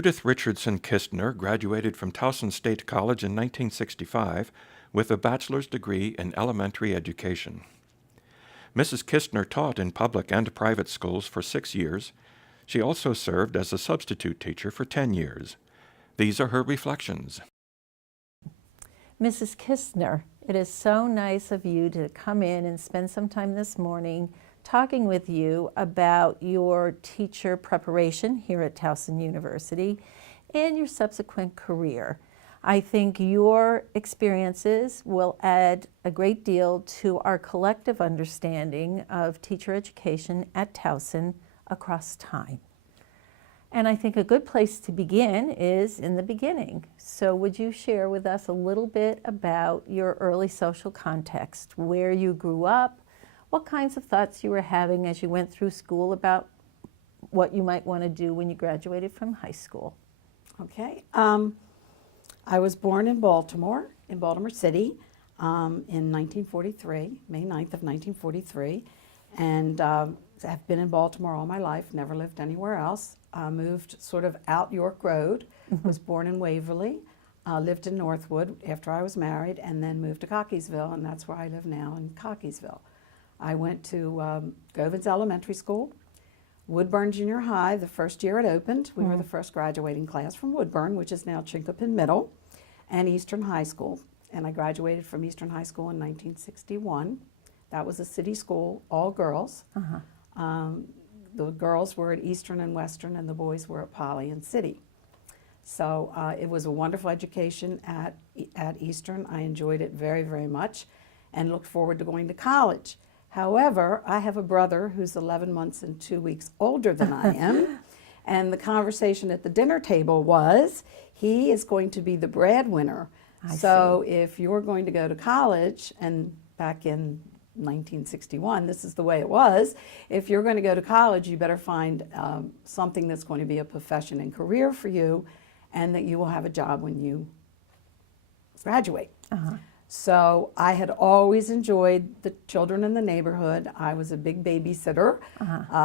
Judith Richardson Kistner graduated from Towson State College in 1965 with a bachelor's degree in elementary education. Mrs. Kistner taught in public and private schools for 6 years. She also served as a substitute teacher for 10 years. These are her reflections. Mrs. Kistner, it is so nice of you to come in and spend some time this morning talking with you about your teacher preparation here at Towson University and your subsequent career. I think your experiences will add a great deal to our collective understanding of teacher education at Towson across time. And I think a good place to begin is in the beginning. So would you share with us a little bit about your early social context, where you grew up, what kinds of thoughts you were having as you went through school about what you might want to do when you graduated from high school? Okay. I was born in Baltimore City, in 1943, May 9th of 1943, and I've been in Baltimore all my life, never lived anywhere else. Moved sort of out York Road, was born in Waverly, lived in Northwood after I was married, and then moved to Cockeysville, and that's where I live now, in Cockeysville. I went to Govins Elementary School, Woodburn Junior High, the first year it opened. We were the first graduating class from Woodburn, which is now Chinkopin Middle, and Eastern High School. And I graduated from Eastern High School in 1961. That was a city school, all girls. The girls were at Eastern and Western, and the boys were at Poly and City. So it was a wonderful education at Eastern. I enjoyed it very, very much and looked forward to going to college. However, I have a brother who's 11 months and 2 weeks older than I am, and the conversation at the dinner table was, he is going to be the breadwinner. So if you're going to go to college, and back in 1961, this is the way it was, if you're going to go to college, you better find something that's going to be a profession and career for you, and that you will have a job when you graduate. So I had always enjoyed the children in the neighborhood. I was a big babysitter.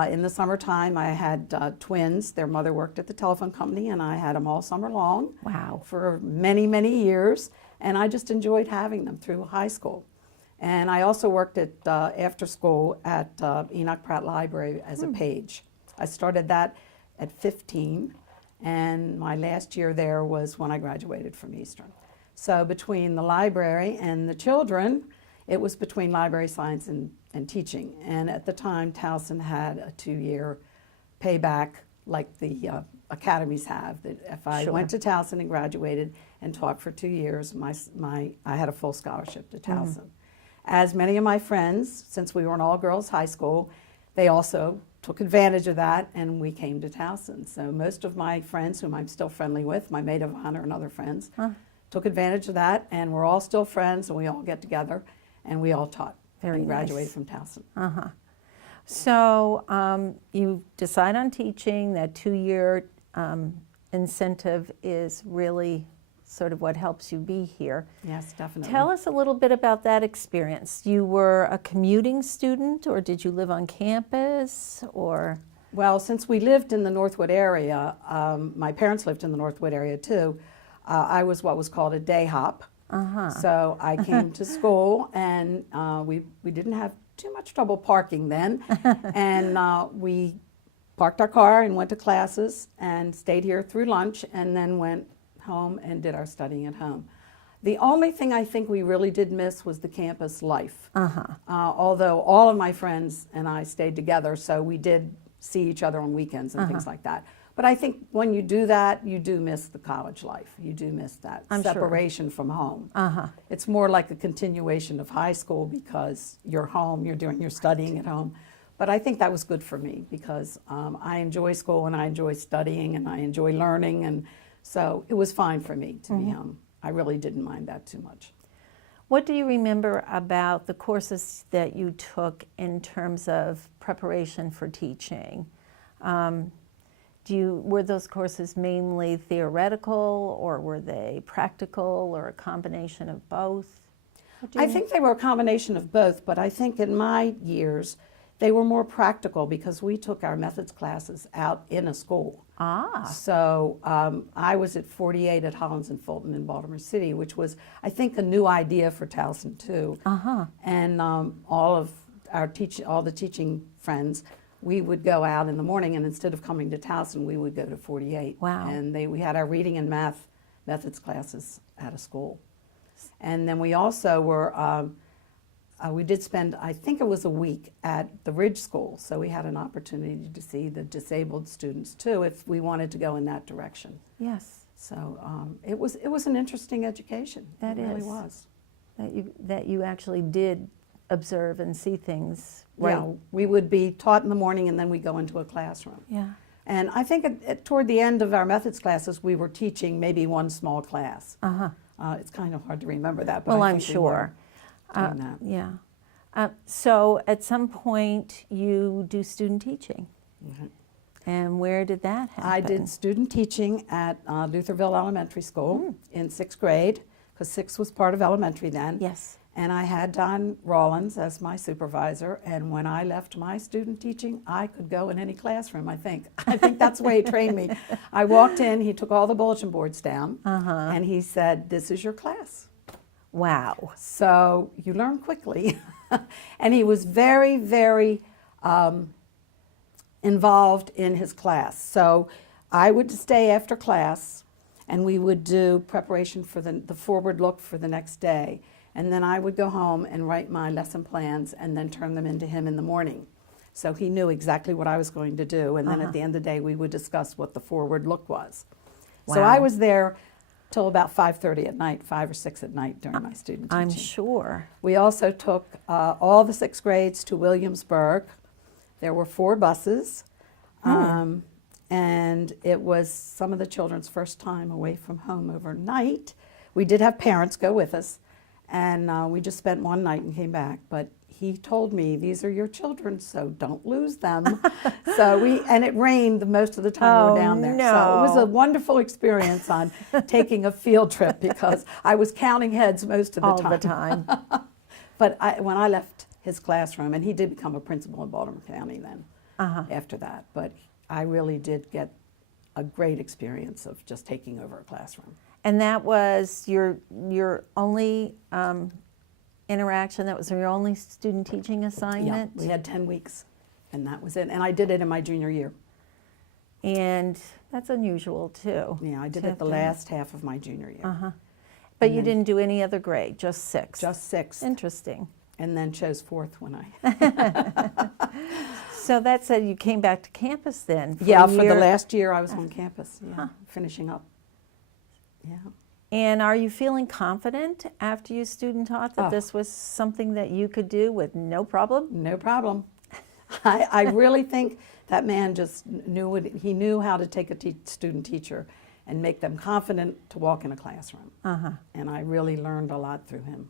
In the summertime, I had twins. Their mother worked at the telephone company, and I had them all summer long. Wow. For many, many years. And I just enjoyed having them through high school. And I also worked at after school at Enoch Pratt Library as a page. I started that at 15, and my last year there was when I graduated from Eastern. So between the library and the children, it was between library science and teaching. And at the time, Towson had a 2-year payback like the academies have. That if I went to Towson and graduated and taught for 2 years, I had a full scholarship to Towson. As many of my friends, since we were an all-girls high school, they also took advantage of that, and we came to Towson. So most of my friends, whom I'm still friendly with, my maid of honor and other friends, took advantage of that, and we're all still friends, and we all get together, and we all taught and graduated from Towson. So you decide on teaching. That 2-year incentive is really sort of what helps you be here. Yes, definitely. Tell us a little bit about that experience. You were a commuting student, or did you live on campus, or? Well, since we lived in the Northwood area, my parents lived in the Northwood area too, I was what was called a day hop. So I came to school, and we didn't have too much trouble parking then. And we parked our car and went to classes and stayed here through lunch, and then went home and did our studying at home. The only thing I think we really did miss was the campus life. Although all of my friends and I stayed together, so we did see each other on weekends and things like that. But I think when you do that, you do miss the college life. You do miss that separation from home. It's more like a continuation of high school, because you're home, you're doing your studying at home. But I think that was good for me, because I enjoy school, and I enjoy studying, and I enjoy learning, and so it was fine for me to be home. I really didn't mind that too much. What do you remember about the courses that you took in terms of preparation for teaching? Were those courses mainly theoretical, or were they practical, or a combination of both? I think they were a combination of both, but I think in my years, They were more practical because we took our methods classes out in a school. Ah. So I was at 48 at Hollins and Fulton in Baltimore City, which was, I think, a new idea for Towson too. Uh-huh. And all of our all the teaching friends, we would go out in the morning, and instead of coming to Towson, we would go to 48. Wow. And we had our reading and math methods classes at a school. And then we also were, we did spend, I think it was a week at the Ridge School, so we had an opportunity to see the disabled students too, if we wanted to go in that direction. Yes. So it was an interesting education. That it really is. was. That you actually did observe and see things. Right. Yeah, we would be taught in the morning, and then we go into a classroom. Yeah. And I think toward the end of our methods classes, we were teaching maybe one small class. Uh-huh. It's kind of hard to remember that, but Well, I I'm think sure. we were doing that. Yeah. So at some point you do student teaching. Mhm. And where did that happen? I did student teaching at Lutherville Elementary School in 6th grade, because 6th was part of elementary then. Yes. And I had Don Rawlins as my supervisor, and when I left my student teaching, I could go in any classroom, I think. I think that's the way he trained me. I walked in, he took all the bulletin boards down, and he said, "This is your class." Wow. So you learn quickly. And he was very, very involved in his class. So I would stay after class, and we would do preparation for the forward look for the next day. And then I would go home and write my lesson plans and then turn them into him in the morning. So he knew exactly what I was going to do. And then at the end of the day, we would discuss what the forward look was. So Wow. I was there till about 5:30 at night, 5 or 6 at night during my student teaching. I'm sure. We also took all the 6th grades to Williamsburg. There were 4 buses. And it was some of the children's first time away from home overnight. We did have parents go with us. And we just spent one night and came back. But he told me, "These are your children, so don't lose them." And it rained most of the time we were down there. no. So it was a wonderful experience on taking a field trip, because I was counting heads most of the All time. the time. But when I left his classroom, and he did become a principal in Baltimore County then after that, but I really did get a great experience of just taking over a classroom. And that was your only interaction? That was your only student teaching assignment? Yeah, we had 10 weeks, and that was it. And I did it in my junior year. And that's unusual too. Yeah, I did to it have the done. last half of my junior year. But you didn't do any other grade, just 6? Just 6, Interesting. and then chose 4th when I... So that said, you came back to campus then? Yeah, a for the year. last year I was on campus, finishing up. Yeah. And are you feeling confident after you student taught that this was something that you could do with no problem? No problem. I really think that man just he knew how to take a student teacher and make them confident to walk in a classroom. And I really learned a lot through him.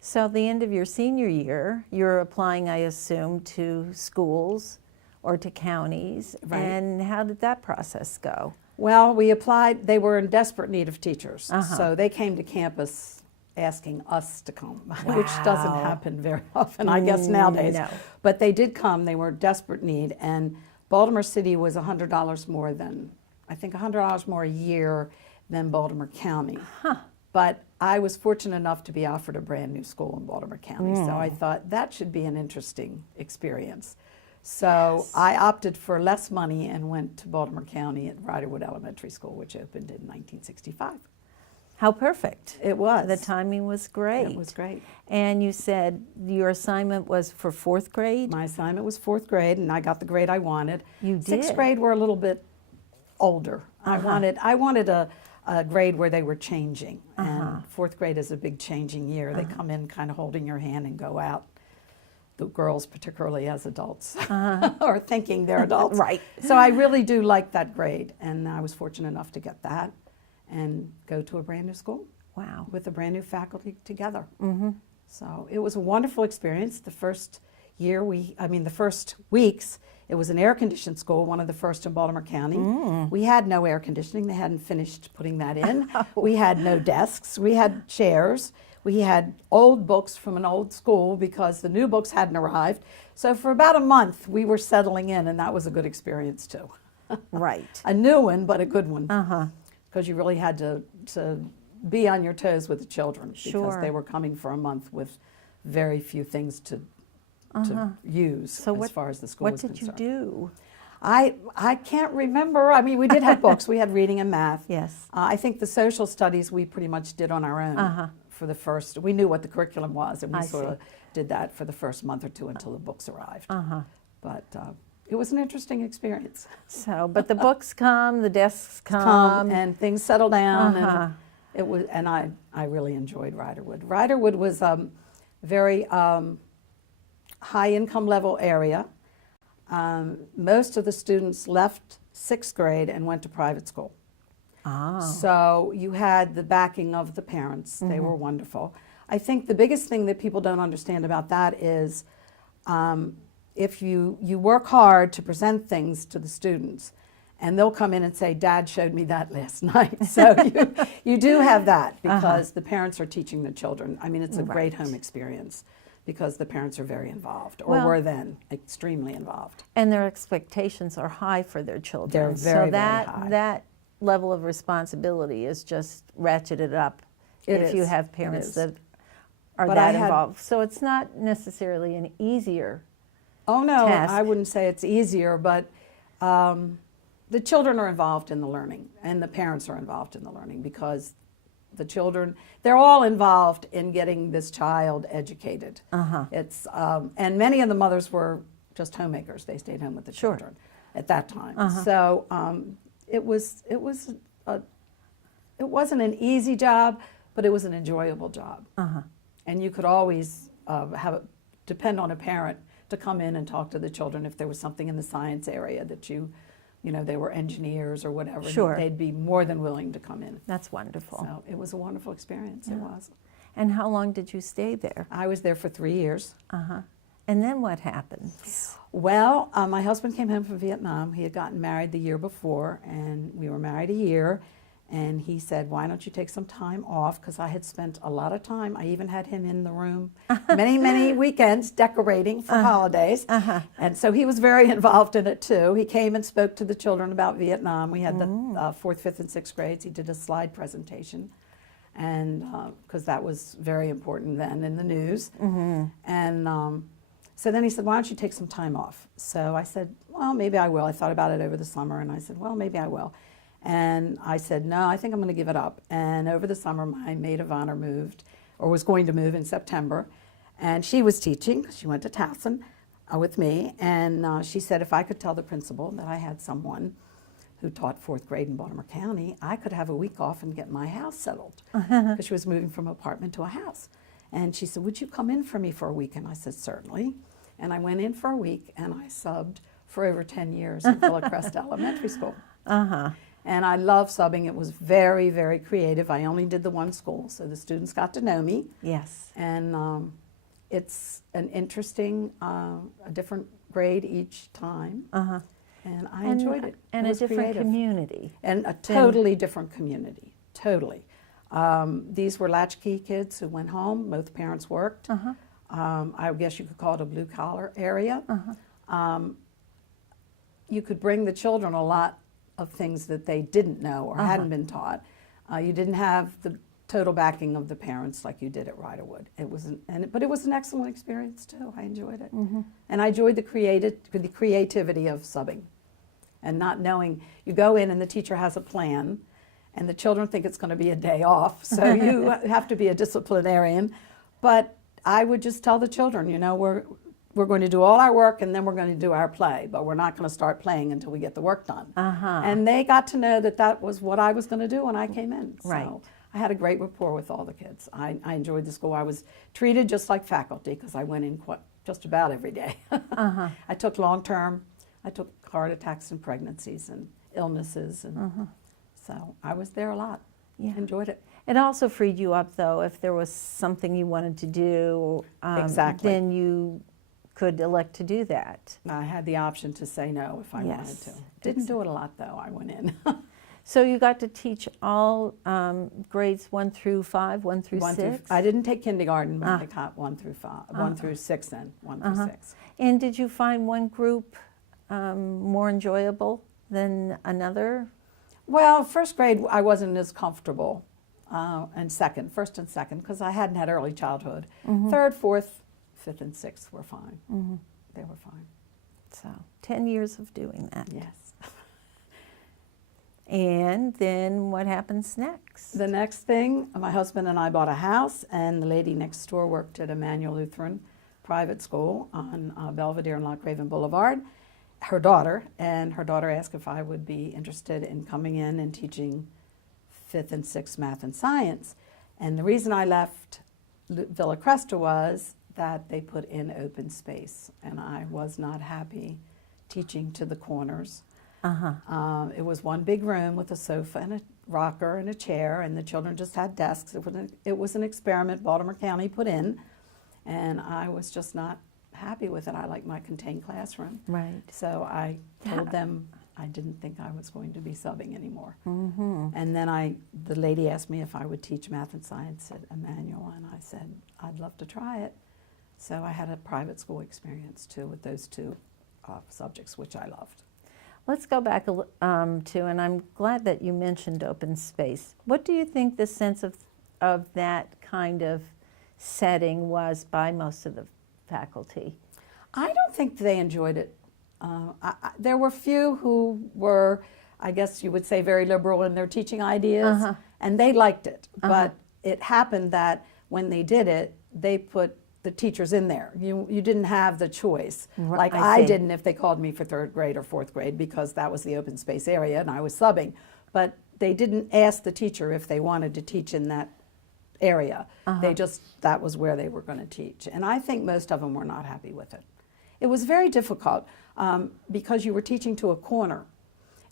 So at the end of your senior year, you're applying, I assume, to schools or to counties. Right. And how did that process go? Well, we applied. They were in desperate need of teachers. So they came to campus asking us to come, which doesn't happen very often, I guess, nowadays. No. But they did come. They were in desperate need. And Baltimore City was $100 more than, I think $100 more a year than Baltimore County. But I was fortunate enough to be offered a brand new school in Baltimore County. So I thought that should be an interesting experience. So I opted for less money and went to Baltimore County at Riderwood Elementary School, which opened in 1965. How perfect. It was. The timing was great. It was great. And you said your assignment was for 4th grade? My assignment was 4th grade, and I got the grade I wanted. You did? 6th grade were a little bit older. I wanted a grade where they were changing. And 4th grade is a big changing year. They come in kind of holding your hand and go out. The girls, particularly as adults, or thinking they're adults. Right. So I really do like that grade, and I was fortunate enough to get that and go to a brand new school. Wow. With a brand new faculty together. So it was a wonderful experience. The first year, the first weeks, it was an air-conditioned school, one of the first in Baltimore County. We had no air conditioning. They hadn't finished putting that in. We had no desks. We had chairs. We had old books from an old school because the new books hadn't arrived. So for about a month, we were settling in, and that was a good experience too. Right. A new one, but a good one. Uh-huh. Because you really had to be on your toes with the children. Sure. Because they were coming for a month with very few things to use So as far as the school what was did you concerned. do? I can't remember. I mean, we did have books. We had reading and math. Yes. I think the social studies we pretty much did on our own for the first. We knew what the curriculum was, and we I sort see. of did that for the first month or two until the books arrived. Uh-huh. But it was an interesting experience. So, but the books come, the desks come. And things settle down, Uh-huh. and it was. And I really enjoyed Riderwood. Riderwood was very high income level area. Most of the students left 6th grade and went to private school. Oh. So you had the backing of the parents. They were wonderful. I think the biggest thing that people don't understand about that is if you work hard to present things to the students, and they'll come in and say, Dad showed me that last night. So you do have that because the parents are teaching the children. I mean, it's a great home experience because the parents are very involved, or Well, were then extremely involved. And their expectations are high for their children. They're very, so that, very high. that level of responsibility is just ratcheted up It if you is. have It parents is. that are But I that had- involved. So it's not necessarily an easier. Oh, no, task. I wouldn't say it's easier, but the children are involved in the learning, and the parents are involved in the learning because the children, they're all involved in getting this child educated. It's, and many of the mothers were just homemakers. They stayed home with the Sure. children at that time. So it wasn't an easy job, but it was an enjoyable job. And you could always depend on a parent to come in and talk to the children if there was something in the science area that they were engineers or whatever. Sure. They'd be more than willing to come in. That's wonderful. So it was a wonderful experience. It was. And how long did you stay there? I was there for 3 years. And then what happened? Well, my husband came home from Vietnam. He had gotten married the year before, and we were married a year. And he said, why don't you take some time off? Because I had spent a lot of time. I even had him in the room many, many weekends decorating for holidays. And so he was very involved in it too. He came and spoke to the children about Vietnam. We had the 4th, 5th, and 6th grades. He did a slide presentation, and because that was very important then in the news. And so then he said, why don't you take some time off? So I said, well, maybe I will. I thought about it over the summer, and I said, well, maybe I will. And I said, no, I think I'm going to give it up. And over the summer, my maid of honor moved, or was going to move in September. And she was teaching. She went to Towson with me. And she said if I could tell the principal that I had someone who taught 4th grade in Baltimore County, I could have a week off and get my house settled. Because she was moving from an apartment to a house. And she said, would you come in for me for a week? And I said, certainly. And I went in for a week, and I subbed for over 10 years at Villacrest Elementary School. And I love subbing. It was very, very creative. I only did the one school, so the students got to know me. Yes. And it's an interesting, a different grade each time. And I enjoyed it. And It a was different creative. community. And a totally different community, totally. These were latchkey kids who went home. Both parents worked. I guess you could call it a blue-collar area. You could bring the children a lot of things that they didn't know or hadn't been taught. You didn't have the total backing of the parents like you did at Riderwood. But it was an excellent experience too. I enjoyed it, and I enjoyed the creativity of subbing, and not knowing. You go in and the teacher has a plan, and the children think it's going to be a day off, so you have to be a disciplinarian. But I would just tell the children, we're going to do all our work, and then we're going to do our play, but we're not going to start playing until we get the work done. And they got to know that that was what I was going to do when I came in. Right. So I had a great rapport with all the kids. I enjoyed the school. I was treated just like faculty because I went in just about every day. I took long-term. I took heart attacks and pregnancies and illnesses, and so I was there a lot. Yeah. Enjoyed it. It also freed you up, though, if there was something you wanted to do. Exactly. Then you could elect to do that. I had the option to say no if I wanted to. Yes. Didn't do it a lot, though. I went in. So you got to teach all grades 1 through 5, 1 through 6? I didn't take kindergarten, but I taught 1 through 5, 1 through 6 then, 1 through 6. And did you find one group more enjoyable than another? Well, first grade I wasn't as comfortable, and first and second, because I hadn't had early childhood. Third, fourth, fifth, and sixth were fine. They were fine. So 10 years of doing that. Yes. And then what happens next? The next thing, my husband and I bought a house, and the lady next door worked at Emmanuel Lutheran private school on Belvedere and Loch Raven Boulevard. Her daughter asked if I would be interested in coming in and teaching 5th and 6th math and science. And the reason I left Villa Cresta was that they put in open space, and I was not happy teaching to the corners. It was one big room with a sofa and a rocker and a chair, and the children just had desks. It was an experiment Baltimore County put in, and I was just not happy with it. I like my contained classroom. Right. So I told them I didn't think I was going to be subbing anymore. And then the lady asked me if I would teach math and science at Emmanuel, and I said I'd love to try it. So I had a private school experience too with those two subjects, which I loved. Let's go back to, and I'm glad that you mentioned open space. What do you think the sense of that kind of setting was by most of the faculty? I don't think they enjoyed it. There were few who were, I guess you would say, very liberal in their teaching ideas, and they liked it. But it happened that when they did it, they put the teachers in there. You didn't have the choice. Like I didn't if they called me for 3rd grade or 4th grade, because that was the open space area and I was subbing. But they didn't ask the teacher if they wanted to teach in that area. That was where they were going to teach. And I think most of them were not happy with it. It was very difficult because you were teaching to a corner.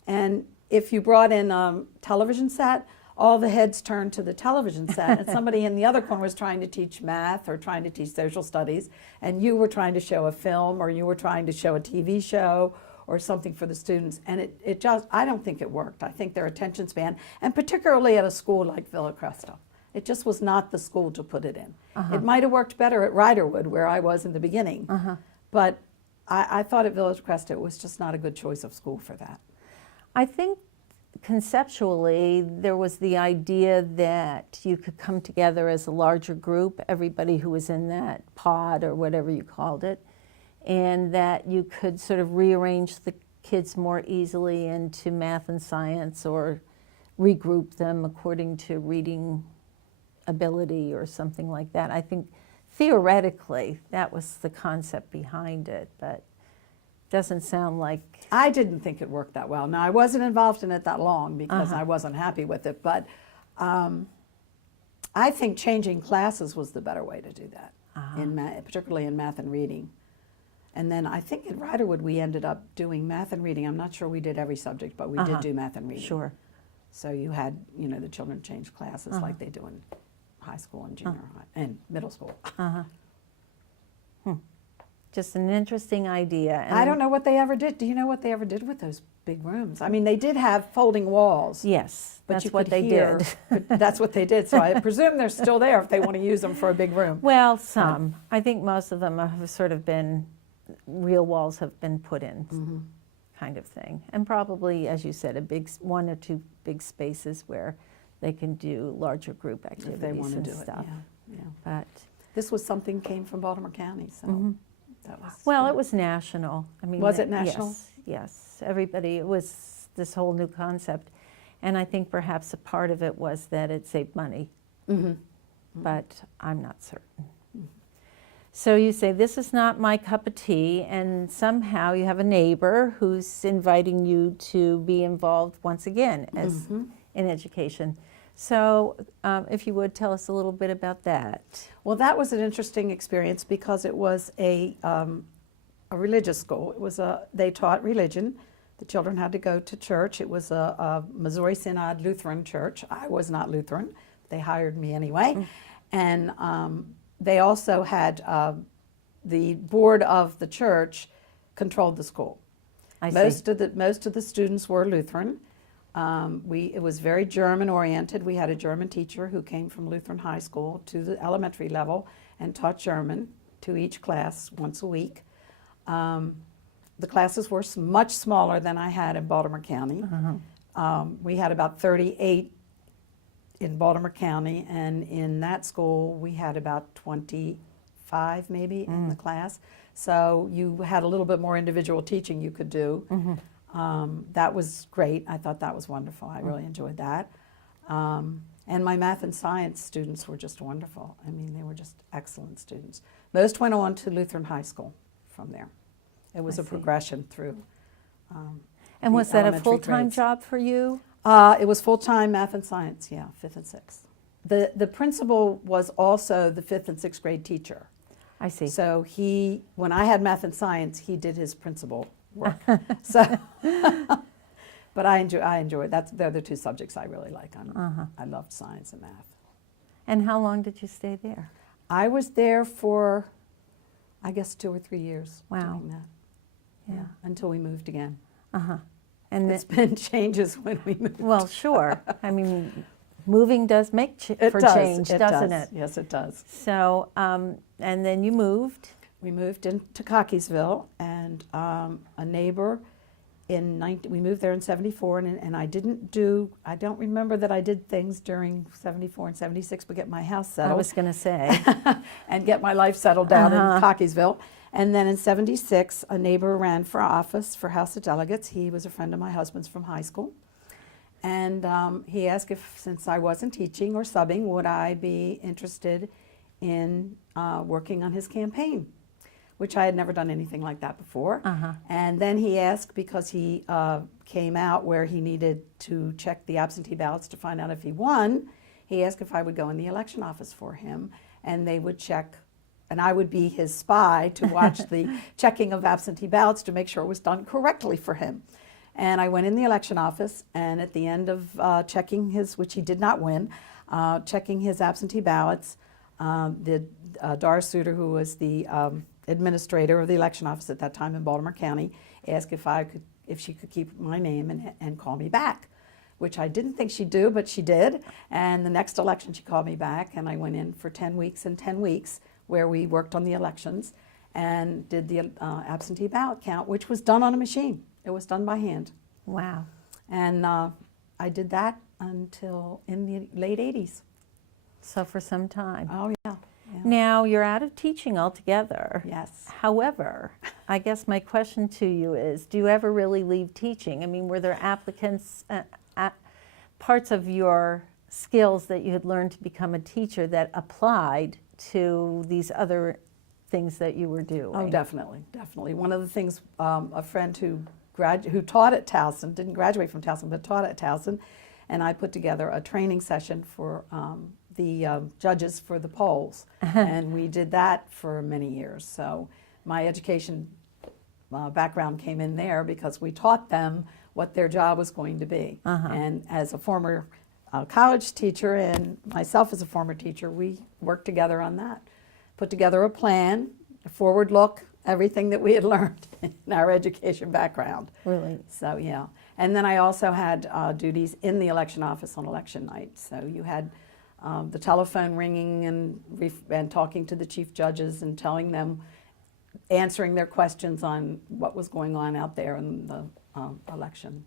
And if you brought in a television set, all the heads turned to the television set, and somebody in the other corner was trying to teach math or trying to teach social studies, and you were trying to show a film or you were trying to show a TV show or something for the students, and I don't think it worked. I think their attention span, and particularly at a school like Villa Cresta, it just was not the school to put it in. It might have worked better at Riderwood, where I was in the beginning, but I thought at Villa Cresta it was just not a good choice of school for that. I think conceptually, there was the idea that you could come together as a larger group, everybody who was in that pod or whatever you called it, and that you could sort of rearrange the kids more easily into math and science or regroup them according to reading ability or something like that. I think theoretically that was the concept behind it, but doesn't sound like... I didn't think it worked that well. Now, I wasn't involved in it that long because I wasn't happy with it, but I think changing classes was the better way to do that, particularly in math and reading. And then I think in Riderwood we ended up doing math and reading. I'm not sure we did every subject, but we did do math and reading. Sure. So you had, the children change classes like they do in high school and junior high and middle school. Just an interesting idea. And I don't know what they ever did. Do you know what they ever did with those big rooms? I mean, they did have folding walls. Yes, but that's you what could they hear, did. But that's what they did. So I presume they're still there if they want to use them for a big room. Well, some. I think most of them have sort of been, real walls have been put in, kind of thing. And probably, as you said, one or two big spaces where they can do larger group activities If they want to and do stuff. it, yeah. But This was something came from Baltimore County, so that was well, good. it was national. I mean, Was it national? Yes. Everybody. It was this whole new concept, and I think perhaps a part of it was that it saved money. But I'm not certain. So you say, this is not my cup of tea, and somehow you have a neighbor who's inviting you to be involved once again as in education. So if you would tell us a little bit about that. Well, that was an interesting experience because it was a religious school. It was they taught religion. The children had to go to church. It was a Missouri Synod Lutheran church. I was not Lutheran. They hired me anyway. And they also had the board of the church controlled the school. Most of the students were Lutheran. It was very German oriented. We had a German teacher who came from Lutheran High School to the elementary level and taught German to each class once a week. The classes were much smaller than I had in Baltimore County. We had about 38 in Baltimore County, and in that school we had about 25 maybe in the class. So you had a little bit more individual teaching you could do. That was great. I thought that was wonderful. I really enjoyed that. And my math and science students were just wonderful. I mean, they were just excellent students. Most went on to Lutheran High School from there. It was a progression through. And was that a elementary full-time grades. job for you? It was full-time math and science, yeah, 5th and 6th. The principal was also the 5th and 6th grade teacher. I see. So when I had math and science, he did his principal work. So, but I enjoyed. They're the two subjects I really like. I loved science and math. And how long did you stay there? I was there for, I guess, 2 or 3 years. Wow. Doing that. Yeah, until we moved again. And It's been changes when we moved. well, sure. I mean, moving does make for change, doesn't it? Yes, it does. So, and then you moved. We moved into Cockeysville, and a neighbor we moved there in 74, and I don't remember that I did things during 74 and 76, but get my house settled. I was going to say. And get my life settled down in Cockeysville. And then in 76, a neighbor ran for office for House of Delegates. He was a friend of my husband's from high school. And he asked if, since I wasn't teaching or subbing, would I be interested in working on his campaign, which I had never done anything like that before. And then he asked, because he came out where he needed to check the absentee ballots to find out if he won, he asked if I would go in the election office for him, and they would check, and I would be his spy to watch the checking of absentee ballots to make sure it was done correctly for him. And I went in the election office, and at the end of checking his, which he did not win, checking his absentee ballots, Doris Suter, who was the administrator of the election office at that time in Baltimore County, asked if she could keep my name and call me back, which I didn't think she'd do, but she did. And the next election she called me back, and I went in for 10 weeks and 10 weeks where we worked on the elections and did the absentee ballot count, which was done on a machine. It was done by hand. Wow. And I did that until in the late 80s. So for some time. Oh, yeah. Now, you're out of teaching altogether. Yes. However, I guess my question to you is, do you ever really leave teaching? I mean, were there applicants, parts of your skills that you had learned to become a teacher that applied to these other things that you were doing? Oh, definitely, definitely. One of the things, a friend who taught at Towson, didn't graduate from Towson, but taught at Towson, and I put together a training session for the judges for the polls, and we did that for many years. So my education background came in there because we taught them what their job was going to be. And as a former college teacher and myself as a former teacher, we worked together on that. Put together a plan, a forward look, everything that we had learned in our education background. Really? So, yeah. And then I also had duties in the election office on election night. So you had the telephone ringing and talking to the chief judges and telling them, answering their questions on what was going on out there in the election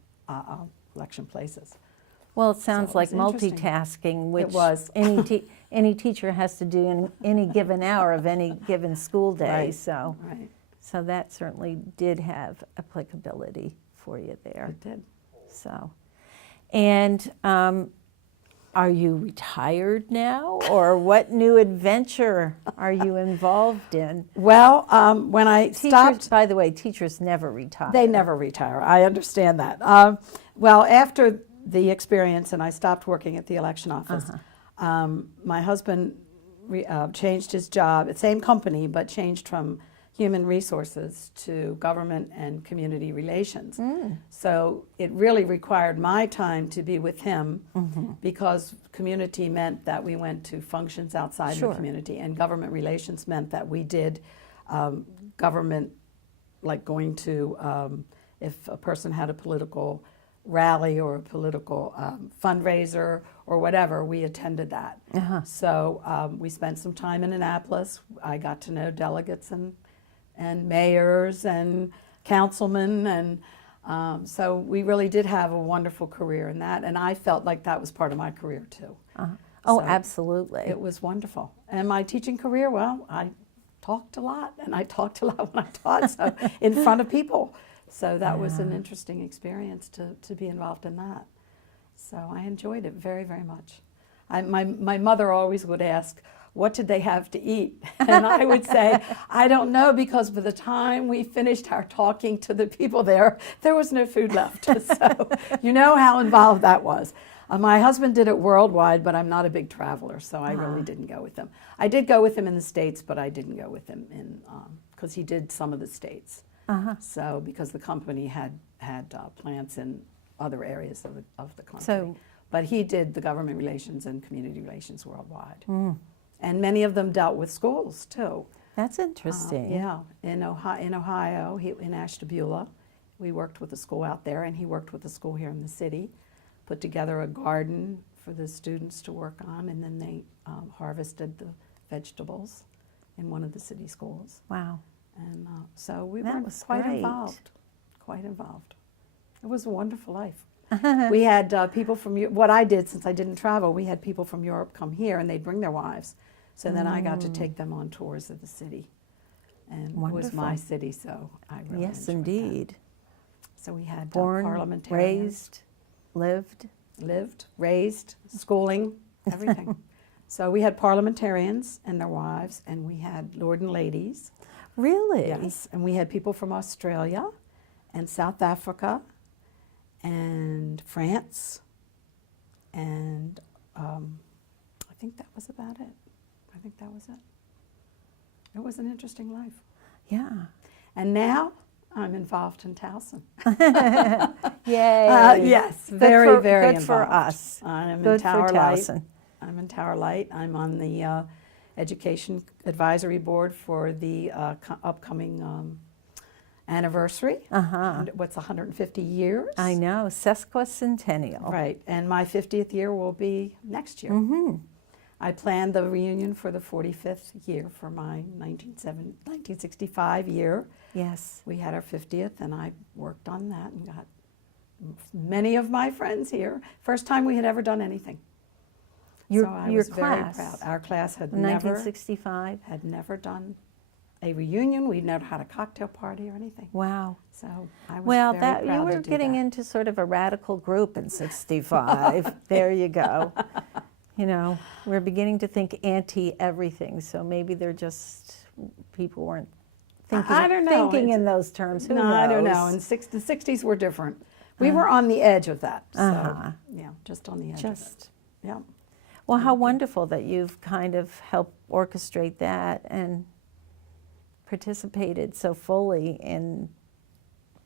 places. Well, it sounds So it like was interesting. multitasking, which It was. any teacher has to do in any given hour of any given school day. Right. So that certainly did have applicability for you there. It did. So, and are you retired now, or what new adventure are you involved in? Well, when I Teachers, stopped, by the way, teachers never retire. they never retire. I understand that. Well, after the experience, and I stopped working at the election office, my husband changed his job, same company, but changed from human resources to government and community relations. So it really required my time to be with him because community meant that we went to functions outside the community, and government relations meant that we did government, like going to, if a person had a political rally or a political fundraiser or whatever, we attended that. So we spent some time in Annapolis. I got to know delegates and mayors and councilmen, and so we really did have a wonderful career in that, and I felt like that was part of my career too. Oh, So absolutely. it was wonderful. And my teaching career, well, I talked a lot, and I talked a lot when I taught, so in front of people. So that was an interesting experience to be involved in that. So I enjoyed it very, very much. My mother always would ask, what did they have to eat? And I would say, I don't know, because by the time we finished our talking to the people there was no food left. So you know how involved that was. My husband did it worldwide, but I'm not a big traveler, so I really didn't go with him. I did go with him in the States, but I didn't go with him in because he did some of the States. So because the company had plants in other areas of the country. So, but he did the government relations and community relations worldwide. And many of them dealt with schools too. that's interesting. Yeah, in Ohio, in Ashtabula, we worked with a school out there, and he worked with a school here in the city, put together a garden for the students to work on, and then they harvested the vegetables in one of the city schools. Wow. And so we That were was quite great. involved, quite involved. It was a wonderful life. We had people from, what I did since I didn't travel, we had people from Europe come here, and they'd bring their wives. So then I got to take them on tours of the city. And it was my Wonderful. city, so I really Yes, enjoyed that. indeed. So we had Born, parliamentarians. raised, lived. Lived, raised, schooling, everything. So we had parliamentarians and their wives, and we had lord and ladies. Really? Yes, and we had people from Australia and South Africa and France, and I think that was about it. I think that was it. It was an interesting life. Yeah. And now I'm involved in Towson. Yay. Yes, Good very, for, very good for involved. us. I'm Good in Tower for Light. Towson. I'm in Tower Light. I'm on the Education Advisory Board for the upcoming anniversary. What's 150 years? I know, sesquicentennial. Right, and my 50th year will be next year. I planned the reunion for the 45th year for my 1965 year. Yes. We had our 50th, and I worked on that and got many of my friends here. First time we had ever done anything. So I Your was very class, proud. Our class had 1965. never done a reunion. We'd never had a cocktail party or anything. Wow. So I was Well, very that proud you were to do getting that. into sort of a radical group in 65. There you go. You know, we're beginning to think anti-everything, so maybe they're just, people weren't thinking, I don't know. thinking in those terms. Who knows? I don't know. And the 60s were different. We were on the edge of that. So, yeah, just on the edge of it. Yeah. Well, how wonderful that you've kind of helped orchestrate that and participated so fully in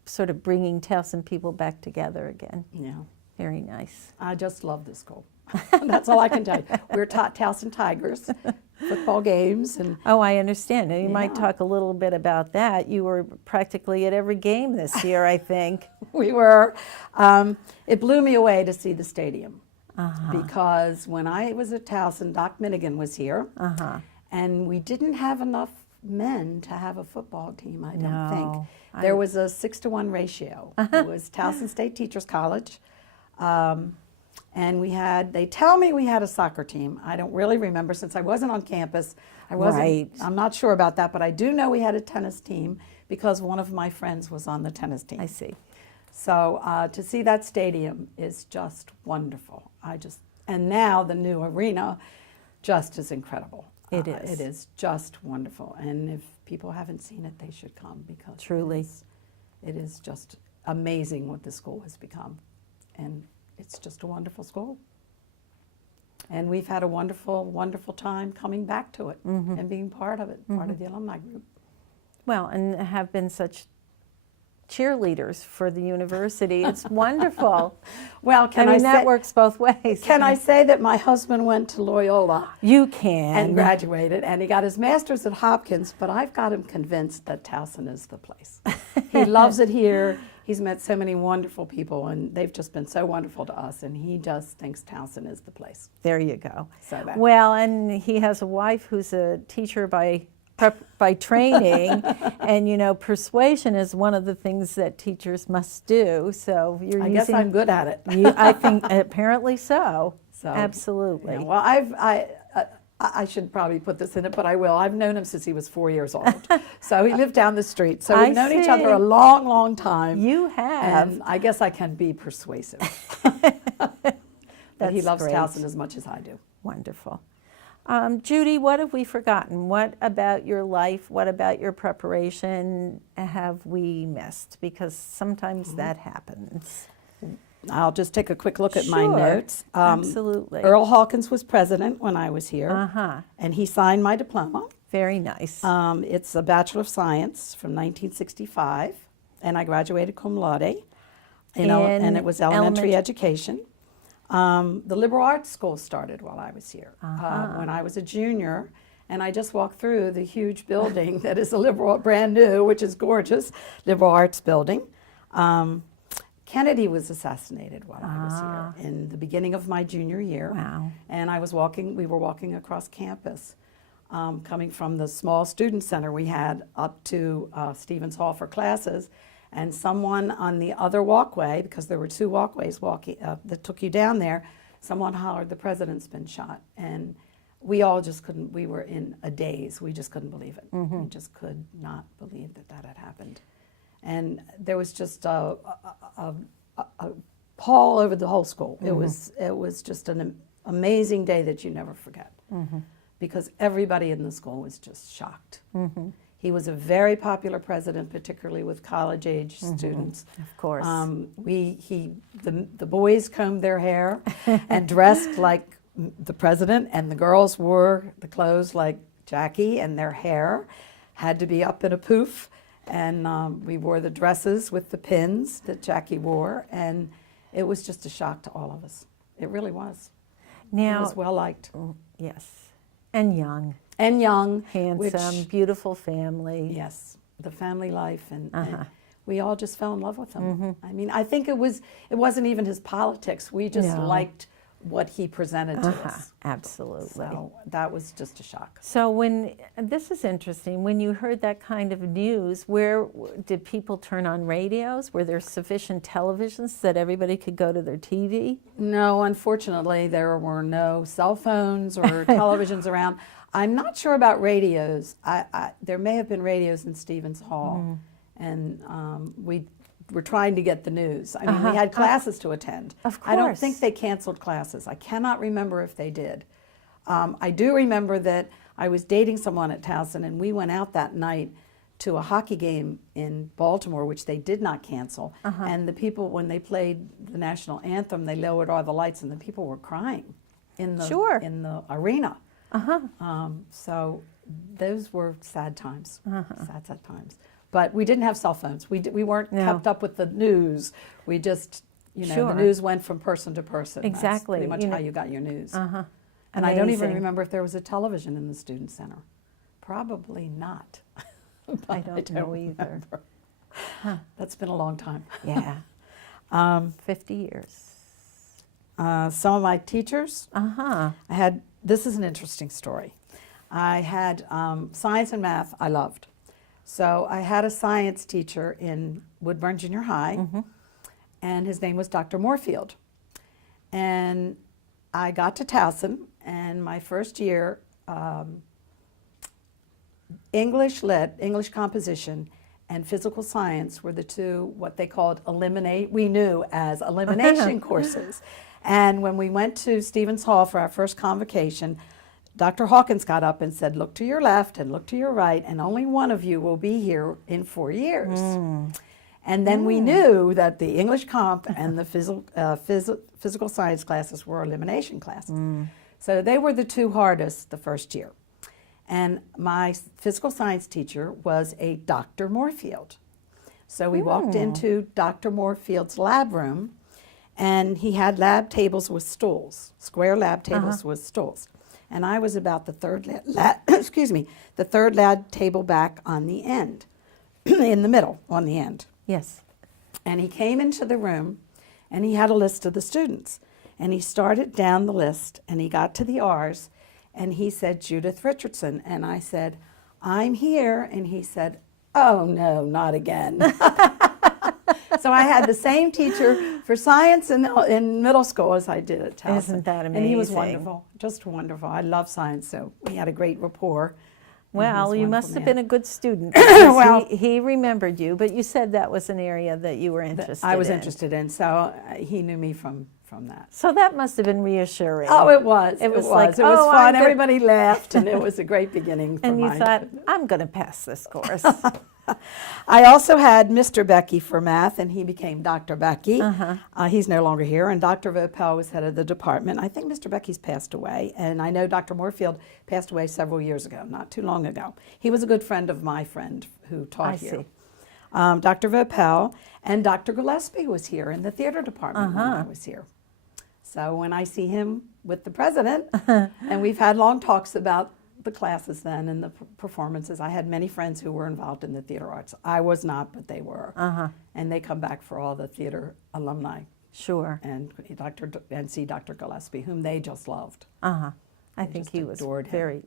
sort of bringing Towson people back together again. Yeah. Very nice. I just love this school. That's all I can tell you. We're taught Towson Tigers, football games, and Oh, I understand. And you might Yeah. talk a little bit about that. You were practically at every game this year, I think. we were. It blew me away to see the stadium because when I was at Towson, Doc Minigan was here, and we didn't have enough men to have a football team. I don't No, think there was a 6-to-1 ratio. It was Towson State Teachers College. And they tell me we had a soccer team. I don't really remember since I wasn't on campus. Right. I'm not sure about that, but I do know we had a tennis team because one of my friends was on the tennis team. I see. So to see that stadium is just wonderful. And now the new arena just is incredible. It is. It is just wonderful. And if people haven't seen it, they should come because Truly. it is just amazing what the school has become. And it's just a wonderful school. And we've had a wonderful, wonderful time coming back to it and being part of it, part of the alumni group. Well, and have been such cheerleaders for the university. It's wonderful. Well, that works both ways. Can I say that my husband went to Loyola You can. and graduated, and he got his master's at Hopkins, but I've got him convinced that Towson is the place. He loves it here. he's met so many wonderful people, and they've just been so wonderful to us, and he just thinks Towson is the place. There you go. So Well, and he has a wife who's a teacher by training, and you know, persuasion is one of the things that teachers must do. So you're I guess I'm good at it. I think apparently so. So, Absolutely. Yeah, well, I should probably put this in it, but I will. I've known him since he was 4 years old. So he lived down the street. So we've known each other a long, long time. You have. And I guess I can be persuasive. But he loves great. Towson as much as I do. Wonderful. Judy, what have we forgotten? What about your life? What about your preparation have we missed? Because sometimes that happens. I'll just take a quick look at my Sure. notes. Absolutely. Earl Hawkins was president when I was here, Uh-huh. and he signed my diploma. Very nice. It's a Bachelor of Science from 1965, and I graduated cum laude, and it was elementary education. The liberal arts school started while I was here, when I was a junior, and I just walked through the huge building that is a brand new, which is gorgeous, liberal arts building. Kennedy was assassinated while I was here in the beginning of my junior year. Wow. And we were walking across campus, coming from the small student center we had up to Stevens Hall for classes. And someone on the other walkway, because there were two walkways that took you down there, someone hollered, "The president's been shot." And we all just couldn't, we were in a daze. We just couldn't believe it. We just could not believe that had happened. And there was just a pall over the whole school. It was just an amazing day that you never forget, because everybody in the school was just shocked. He was a very popular president, particularly with college-age students. Of course. The boys combed their hair and dressed like the president, and the girls wore the clothes like Jackie, and their hair had to be up in a poof. And we wore the dresses with the pins that Jackie wore, and it was just a shock to all of us. It really was. Now, it was well liked. Yes, and young. And young. Handsome, beautiful family. Yes, the family life, and we all just fell in love with him. I mean, I think it wasn't even his politics. We just liked what he presented to us. Absolutely. So that was just a shock. So this is interesting, when you heard that kind of news, where did people turn on radios? Were there sufficient televisions that everybody could go to their TV? No, unfortunately, there were no cell phones or televisions around. I'm not sure about radios. There may have been radios in Stevens Hall, and we were trying to get the news. I mean, we had classes to attend. Of course. I don't think they canceled classes. I cannot remember if they did. I do remember that I was dating someone at Towson, and we went out that night to a hockey game in Baltimore, which they did not cancel. And the people, when they played the national anthem, they lowered all the lights, and the people were crying in the arena. So those were sad times, sad times. But we didn't have cell phones. We weren't kept up with the news. We just, the news went from person to person. Exactly. That's pretty much how you got your news. And Amazing. I don't even remember if there was a television in the student center. Probably not. I don't know either. That's been a long time. Yeah. 50 years. Some of my teachers, this is an interesting story. I had science and math I loved. So I had a science teacher in Woodburn Junior High, and his name was Dr. Moorfield. And I got to Towson, and my first year, English composition and physical science were the two, what they called we knew as elimination courses. And when we went to Stevens Hall for our first convocation, Dr. Hawkins got up and said, "Look to your left and look to your right, and only one of you will be here in 4 years." And then we knew that the English comp and the physical science classes were elimination classes. So they were the two hardest the first year. And my physical science teacher was a Dr. Moorfield. So we walked into Dr. Moorfield's lab room, and he had lab tables with stools, square lab tables with stools. And I was about the third lab table back on the end, in the middle, on the end. Yes. And he came into the room, and he had a list of the students. And he started down the list, and he got to the R's, and he said, Judith Richardson. And I said, I'm here. And he said, oh, no, not again. So I had the same teacher for science in middle school as I did at Towson. Isn't that amazing? And he was wonderful, just wonderful. I love science, so we had a great rapport. Well, you must have been a good student. Well, he remembered you, but you said that was an area that you were interested in. I was interested in, so he knew me from that. So that must have been reassuring. Oh, it was. It was like, it was oh, fun. Everybody laughed, and it was a great beginning for and you mine. thought, I'm going to pass this course. I also had Mr. Becky for math, and he became Dr. Becky. He's no longer here, and Dr. Vopel was head of the department. I think Mr. Becky's passed away, and I know Dr. Moorfield passed away several years ago, not too long ago. He was a good friend of my friend who taught here. Dr. Vopel and Dr. Gillespie was here in the theater department when I was here. So when I see him with the president, and we've had long talks about the classes then and the performances. I had many friends who were involved in the theater arts. I was not, but they were. And they come back for all the theater alumni. Sure. And see Dr. Gillespie, whom they just loved. I think he was very,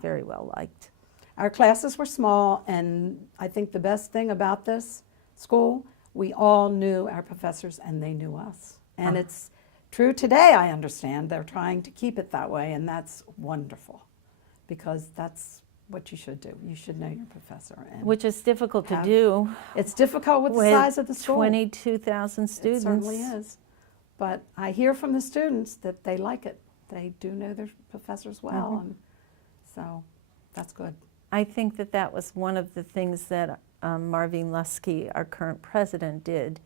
very well liked. Our classes were small, and I think the best thing about this school, we all knew our professors and they knew us. And it's true today, I understand. They're trying to keep it that way, and that's wonderful. Because that's what you should do. You should know your professor. And which is difficult to do. It's difficult with the size of the school. 22,000 students. It certainly is. But I hear from the students that they like it. They do know their professors well, and so that's good. I think that was one of the things that Marvine Lusky, our current president, did,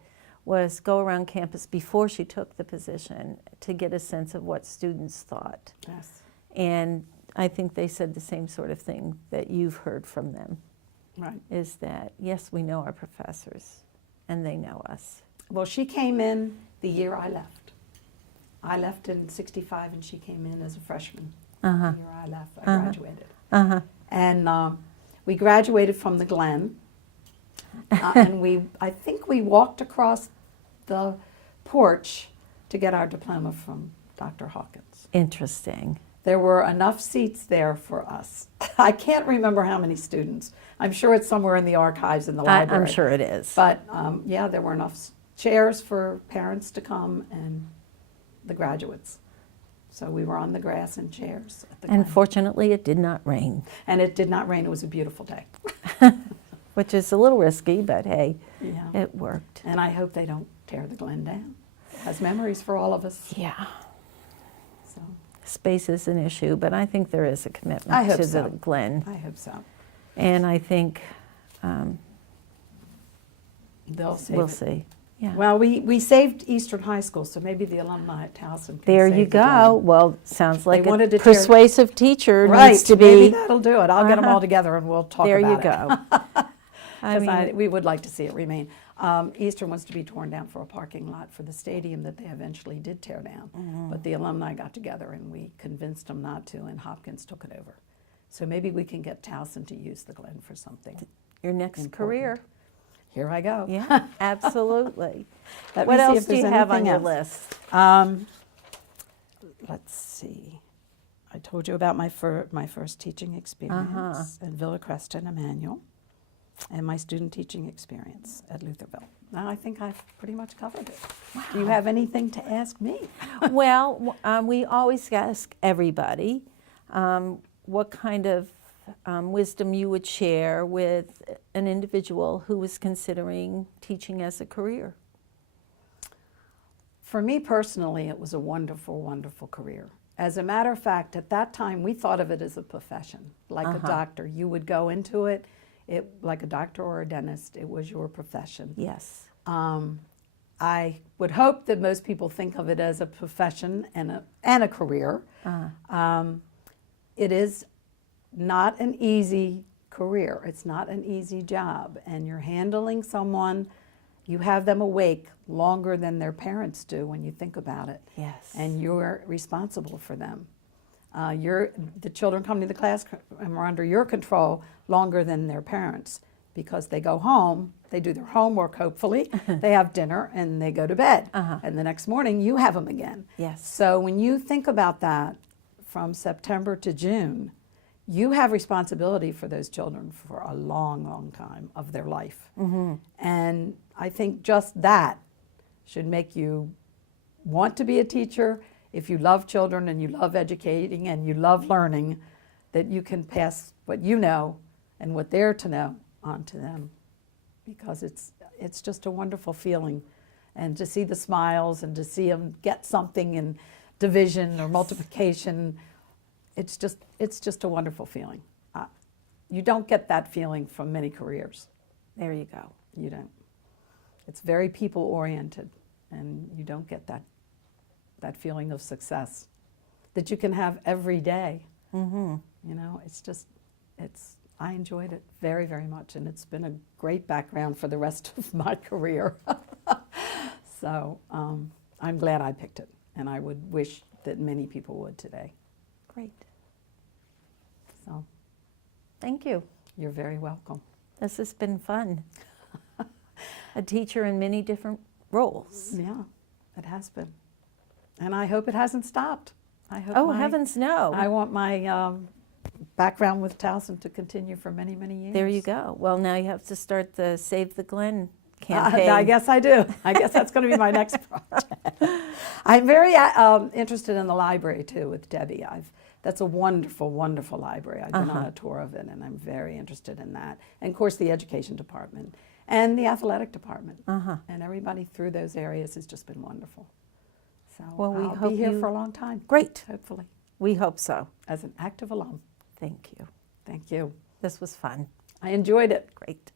was go around campus before she took the position to get a sense of what students thought. Yes. And I think they said the same sort of thing that you've heard from them. Right. Is that, yes, we know our professors, and they know us. Well, she came in the year I left. I left in '65, and she came in as a freshman the year I left. I graduated. And we graduated from the Glen, and I think we walked across the porch to get our diploma from Dr. Hawkins. Interesting. There were enough seats there for us. I can't remember how many students. I'm sure it's somewhere in the archives in the library. I'm sure it is. But yeah, there were enough chairs for parents to come and the graduates. So we were on the grass in chairs at the And Glen. fortunately, it did not rain. And it did not rain. It was a beautiful day. Which is a little risky, but hey, Yeah. it worked. And I hope they don't tear the Glen down. It has memories for all of us. Yeah. So Space is an issue, but I think there is a I commitment hope to so. the Glen. I hope so. And I think They'll save we'll it. see. Yeah. Well, we saved Eastern High School, so maybe the alumni at Towson can There save you the go. Glen. Well, sounds like wanted a to tear- persuasive teacher Right, needs to maybe be. that'll do it. I'll get them all together and we'll talk There you about it. go. I Because mean, we would like to see it remain. Eastern wants to be torn down for a parking lot for the stadium that they eventually did tear down. But the alumni got together and we convinced them not to, and Hopkins took it over. So maybe we can get Towson to use the Glen for something. your next important. career. Here I go. Yeah, absolutely. Let me What see else if do you there's have on anything your else. list? Let's see. I told you about my first teaching experience at Villa Cresta and Emmanuel, and my student teaching experience at Lutherville. Now I think I've pretty much covered it. Do you have anything to ask me? Well, we always ask everybody what kind of wisdom you would share with an individual who is considering teaching as a career. For me personally, it was a wonderful, wonderful career. As a matter of fact, at that time, we thought of it as a profession, like a doctor. You would go into it, like a doctor or a dentist, it was your profession. Yes. I would hope that most people think of it as a profession and a career. It is not an easy career. It's not an easy job. And you're handling someone, you have them awake longer than their parents do when you think about it. Yes. And you're responsible for them. The children come to the class and are under your control longer than their parents. because they go home, they do their homework, hopefully, they have dinner, and they go to bed. And the next morning, you have them again. Yes. So when you think about that, from September to June, you have responsibility for those children for a long, long time of their life. And I think just that should make you want to be a teacher. If you love children and you love educating and you love learning, that you can pass what you know and what they're to know on to them, because it's just a wonderful feeling. And to see the smiles and to see them get something in division or multiplication, it's just a wonderful feeling. You don't get that feeling from many careers. There you go. You don't. It's very people-oriented, and you don't get that feeling of success that you can have every day. You know, I enjoyed it very, very much, and it's been a great background for the rest of my career. So I'm glad I picked it, and I would wish that many people would today. Great. So Thank you. you're very welcome. This has been fun. A teacher in many different roles. Yeah, it has been. And I hope it hasn't stopped. I hope Oh, heavens no. I want my background with Towson to continue for many, many years. There you go. Well, now you have to start the Save the Glen campaign. I guess I do. I guess that's going to be my next project. I'm very interested in the library too with Debbie. That's a wonderful, wonderful library. I've been on a tour of it, and I'm very interested in that. And of course, the education department and the athletic department, and everybody through those areas has just been wonderful. So Well, we I'll hope be here you- for a long time. Great. Hopefully, We hope so. as an active alum. Thank you. Thank you. This was fun. I enjoyed it. Great.